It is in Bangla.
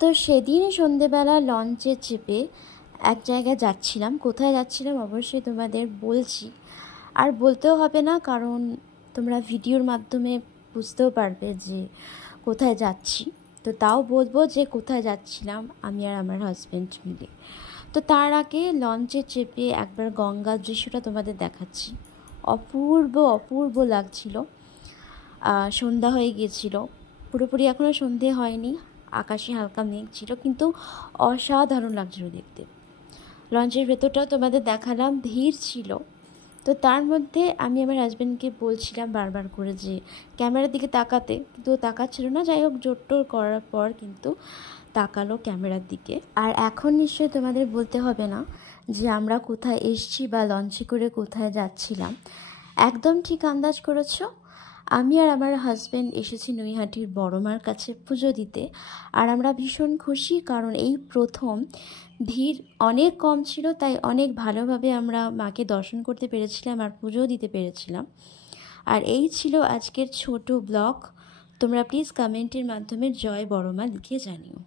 তো সেদিন সন্ধেবেলা লঞ্চে চেপে এক জায়গায় যাচ্ছিলাম। কোথায় যাচ্ছিলাম অবশ্যই তোমাদের বলছি, আর বলতেও হবে না, কারণ তোমরা ভিডিওর মাধ্যমে বুঝতেও পারবে যে কোথায় যাচ্ছি। তো তাও বলবো যে কোথায় যাচ্ছিলাম আমি আর আমার হাজব্যান্ড মিলে। তো তার আগে লঞ্চে চেপে একবার গঙ্গার দৃশ্যটা তোমাদের দেখাচ্ছি। অপূর্ব অপূর্ব লাগছিল। সন্ধ্যা হয়ে গিয়েছিল, পুরোপুরি এখনও সন্ধে হয়নি, আকাশে হালকা মেঘ ছিল, কিন্তু অসাধারণ লাগছিল দেখতে। লঞ্চের ভেতরটাও তোমাদের দেখালাম, ভিড় ছিল। তো তার মধ্যে আমি আমার হাজব্যান্ডকে বলছিলাম বারবার করে যে ক্যামেরার দিকে তাকাতে, কিন্তু তাকাচ্ছিল না। যাই হোক, জোর টোর করার পর কিন্তু তাকালো ক্যামেরার দিকে। আর এখন নিশ্চয়ই তোমাদের বলতে হবে না যে আমরা কোথায় এসছি বা লঞ্চে করে কোথায় যাচ্ছিলাম। একদম ঠিক আন্দাজ করেছো। আমি আর আমার হাজব্যান্ড এসেছি নৈহাটির বড় মার কাছে পুজো দিতে। আর আমরা ভীষণ খুশি, কারণ এই প্রথম ভিড় অনেক কম ছিল, তাই অনেক ভালোভাবে আমরা মাকে দর্শন করতে পেরেছিলাম আর পুজো দিতে পেরেছিলাম। আর এই ছিল আজকের ছোট ব্লগ। তোমরা প্লিজ কমেন্টের মাধ্যমে জয় বড় মা লিখে জানিও।